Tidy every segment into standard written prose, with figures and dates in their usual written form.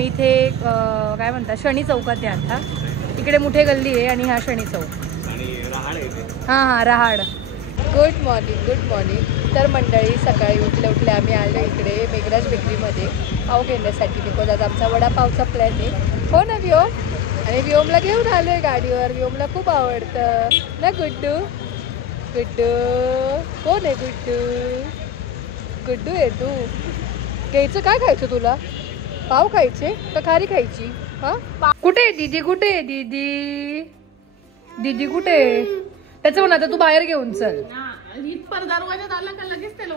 मी इथे काय म्हणतात शनी चौकात आहे आता. इकडे मोठे गल्ली आहे आणि हा शनी चौक आणि रहाड आहे. हां रहाड. Good morning. तर मंडळी सकाळी उठल्या आम्ही आलो इकडे मेघराज बेकरीमध्ये पाव घेण्यासाठी. बिकॉज आज आमचा वडापावचा प्लॅन आहे. हो ना व्योम? आणि व्योमला घेऊन आलो आहे गाडीवर. व्योमला खूप आवडतं ना गुड्डू. कोण आहे गुड्डू आहे तू. घ्यायचं काय खायचं तुला? पाव खायचे का खारी खायची? हा कुठे आहे दीदी? कुठे आहे दीदी कुठे आहे? त्याचं म्हणा आता तू बाहेर घेऊन चल. दरवाजात आला का लगेच त्याला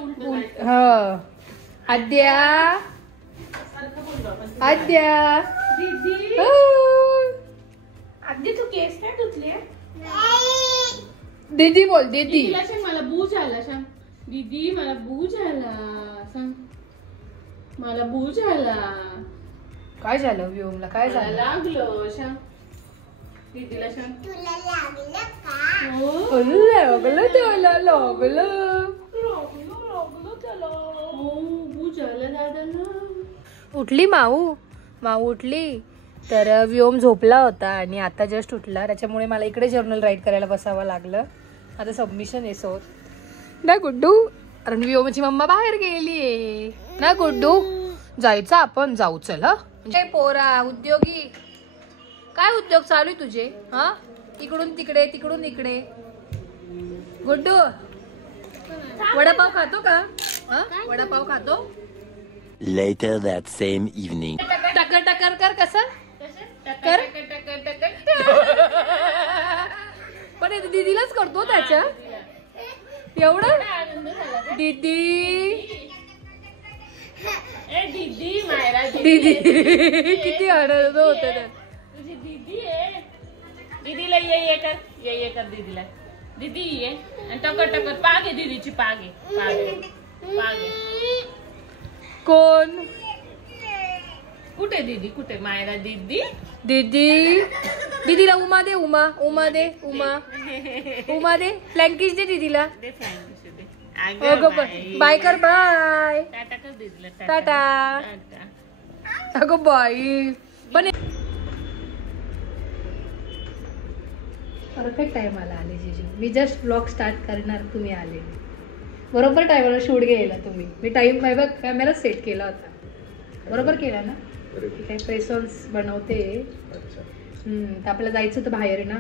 आद्या तू केस काय धुतले? दीदी बोल. दीदी मला बूज आला. सांग दीदी मला बूज आला. सांग मला बूज आला. काय झालं व्योमला? काय झालं? लागलो. सांग दीदीला. सांग तुला लागलं का? लागलं त्याला. लागलं त्याला. बूज आला दादाला. उठली माऊ उठली. तर व्योम झोपला होता आणि आता जस्ट उठला. त्याच्यामुळे मला इकडे जर्नल राईट करायला बसावं लागलं. आता सबमिशन आहे सो ना गुड्डू. कारण व्योमची मम्मा बाहेर गेली ना गुड्डू. जायचं आपण जाऊ चल. हा म्हणजे पोरा उद्योगी काय उद्योग चालू आहे तुझे? हा इकडून इकडे. गुड्डू वडापाव खातो का? वडापाव खातो. Later that same evening. टकर कर कसं कर. पण दीदीलाच करतो त्याच्या एवढं. दीदी किती आनंद होत. तुझी दीदी आहे. दीदीला ये कर दीदीला. दीदी ये टकर पागे. दीदीची पागे. कोण? कुठे दीदी? कुठे मायरा दीदी? दीदीला उमा दे. उमा दे. फ्लँकिश दे दीदीला. बाय कर. बाय टाटा कर दीदीला. टाटा. अगं बाई पण परफेक्ट टायमाला आले जीजू. मी जस्ट ब्लॉग स्टार्ट करणार तुम्ही आले. बरोबर टायमाला शूट घ्यायला तुम्ही. मी टाइम बघ कॅमेरा सेट केला होता. बरोबर केला ना? काही प्रेसॉन्स बनवते. तर आपल्याला जायचं तर बाहेर ना.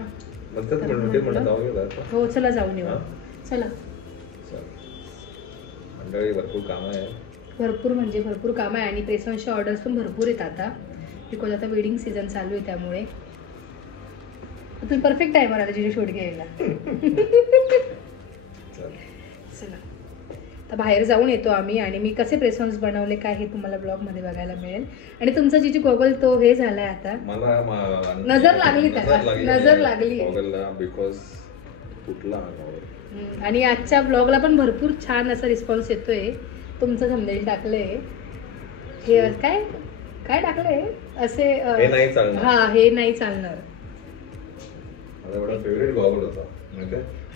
हो चला जाऊन येऊ. चला. भरपूर म्हणजे भरपूर काम आहे आणि प्रेसॉन्सच्या ऑर्डर्स पण भरपूर आहेत आता. बिकॉज आता वेडिंग सीझन चालू आहे त्यामुळे तुम्ही परफेक्ट टायमर आला जिथे शूट घ्यायला. चला तर बाहेर जाऊन येतो आम्ही. आणि मी कसे प्रेसॉन्स बनवले काय हे तुम्हाला ब्लॉग मध्ये बघायला मिळेल. आणि तुमचा जिची गोगल तो हे झालाय आता. नजर लागली त्याला. नजर लागली. आणि आजच्या ब्लॉगला पण भरपूर छान असा रिस्पॉन्स येतोय. तुमचं थंबनेल टाकलंय. हे काय काय टाकलंय असे. हे नाही चालणार.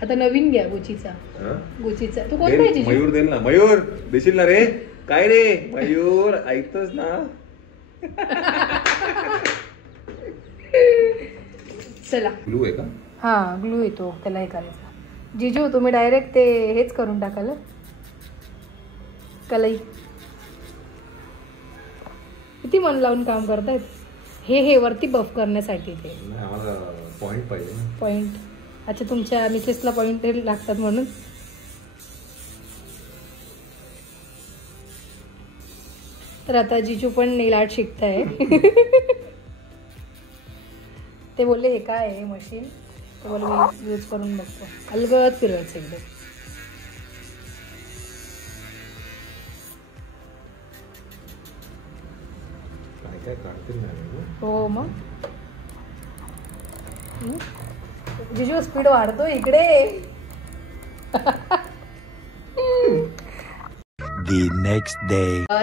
आता नवीन घ्या गुचीचा. तू कोण पाहिजे? मयूर देईल ना. मयूर देशील ना रे? काय रे मयूर ऐकतोस ना? चला. ग्लू आहे का? हा ग्लू येतो त्याला हे करायचा. जिजू तुम्ही डायरेक्ट ते हेच करून टाकाल कलई. किती मन लावून काम करतायत. हे वरती बफ करण्यासाठी ते पॉइंट पाहिजे. पॉइंट. अच्छा तुमच्या मिसेसला पॉइंट लागतात म्हणून. तर आता जिजू पण नेल आर्ट शिकताय. ते बोलले हे काय आहे मशीन? ते बोलले मी यूज करून बघतो. अलगद फिरवायचं एकदम. हो मग जिजू स्पीड वाढतो इकडे.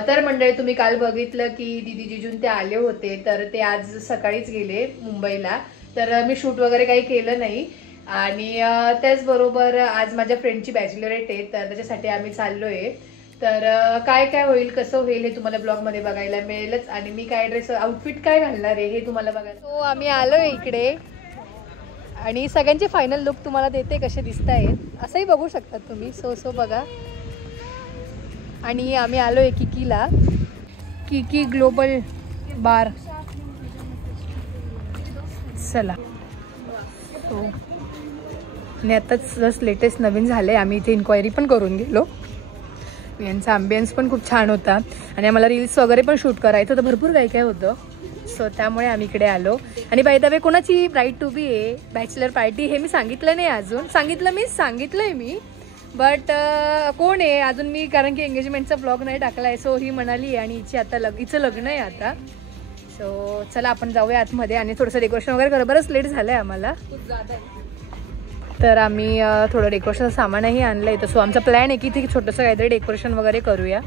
तर मंडळी तुम्ही काल बघितलं की दीदी जिजून ते आले होते. तर ते आज सकाळीच गेले मुंबईला. तर मी शूट वगैरे काही केलं नाही. आणि त्याचबरोबर आज माझ्या फ्रेंडची बॅचलरेट आहे तर त्याच्यासाठी आम्ही चाललोय. तर काय काय होईल कसं होईल हे तुम्हाला ब्लॉगमध्ये बघायला मिळेलच. आणि मी काय ड्रेस आउटफिट काय घालणार आहे हे तुम्हाला बघायला. सो आम्ही आलो इकडे आणि सगळ्यांचे फायनल लुक तुम्हाला देते कसे दिसत आहेत असंही बघू शकतात तुम्ही. सो बघा. आणि आम्ही आलो आहे किकीला. किकी ग्लोबल बार. चला. हो आणि आताच जस्ट लेटेस्ट नवीन झालं आहे. आम्ही इथे इन्क्वायरी पण करून गेलो. यांचा ॲम्बियन्स पण खूप छान होता आणि आम्हाला रील्स वगैरे पण शूट करायचं होतं. भरपूर काही काय होतं. सो त्यामुळे आम्ही इकडे आलो. आणि बाय द वे कोणाची ब्राईड टू बी आहे बॅचलर पार्टी हे मी सांगितलं नाही अजून. सांगितलंय मी बट कोण आहे अजून मी कारण की एंगेजमेंटचा ब्लॉग नाही टाकला आहे. सो ही म्हणाली आहे आणि हिचं लग्न आहे आता. सो चला आपण जाऊया आतमध्ये आणि थोडंसं डेकोरेशन वगैरे करू. बरंच लेट झालं आहे आम्हाला. तर आम्ही थोडं डेकोरेशनचं सामानही आणलं आहे. सो आमचा प्लॅन आहे की इथे छोटंसं काहीतरी डेकोरेशन वगैरे करूया.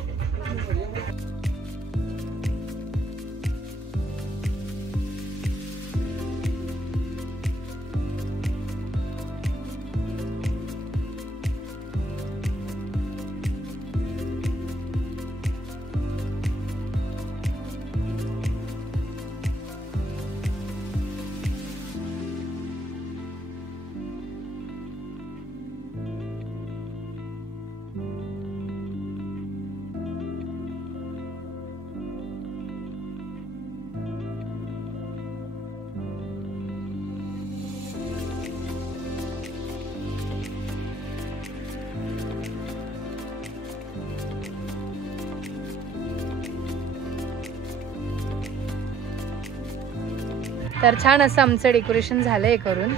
तर छान असं आमचं डेकोरेशन झालं आहे करून.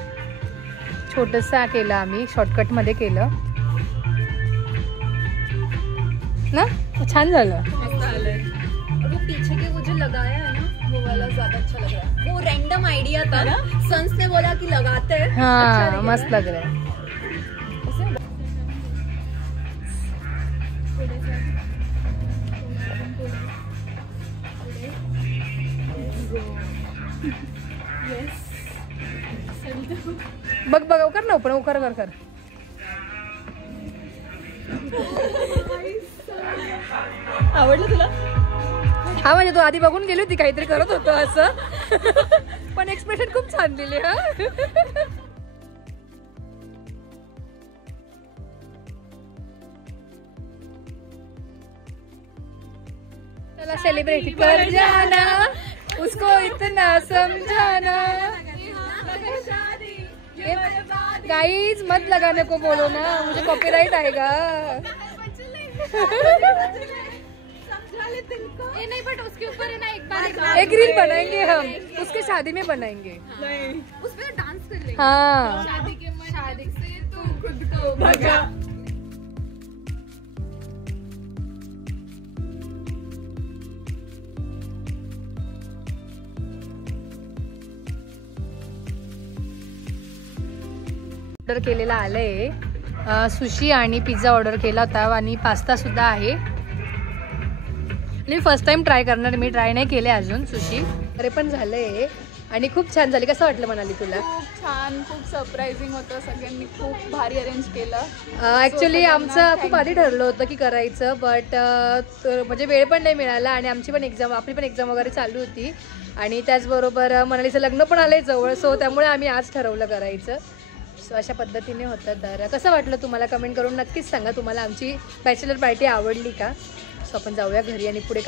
छोटंसं केलं आम्ही शॉर्टकटमध्ये केलं ना. छान झालं. वो पीछे के वो जो लगाया है ना वो वाला ज्यादा अच्छा लग रहा है. वो रैंडम आइडिया था ना. संस ने बोला कि लगाते हैं. हाँ मस्त लग रहा है. बघ कर ना ओपन. कर. आवडलं तुला? हा म्हणजे तू आधी बघून गेली होती काहीतरी करत होतो असं पण एक्सप्रेशन खूप छान दिले. हा चला सेलिब्रेट कर जाना उसको इतना समझाना. गाइस मत लगाने को बोलो ना मुझे कॉपीराइट आएगा. नहीं बट उसके ऊपर है ना एक बार एक रील बनाएंगे हम उसके शादी में बनाएंगे. उसमें डांस कर लेंगे. हाँ शादी से तू खुद को भगा. ऑर्डर केलेला आलंय. सुशी आणि पिझ्झा ऑर्डर केला होता आणि पास्ता सुद्धा आहे. आणि फर्स्ट टाइम ट्राय करणार. मी ट्राय नाही केले अजून सुशी. अरे पण झालंय आणि खूप छान झाली. कसं वाटलं म्हणाली तुला? खूप छान. खूप सरप्राइझिंग होतं. सगळ्यांनी खूप भारी अरेंज केलं. ॲक्च्युली आमचं खूप आधी ठरलं होतं की करायचं बट म्हणजे वेळ पण नाही मिळाला आणि आपली पण एक्झाम वगैरे चालू होती आणि त्याचबरोबर मनालीचं लग्न पण आलंय जवळ. सो त्यामुळे आम्ही आज ठरवलं करायचं. सो अशा पद्धतीने होतं. तर कसं वाटलं तुम्हाला कमेंट करून नक्कीच सांगा. तुम्हाला आमची बॅचलर पार्टी आवडली का? सो आपण जाऊया घरी आणि पुढे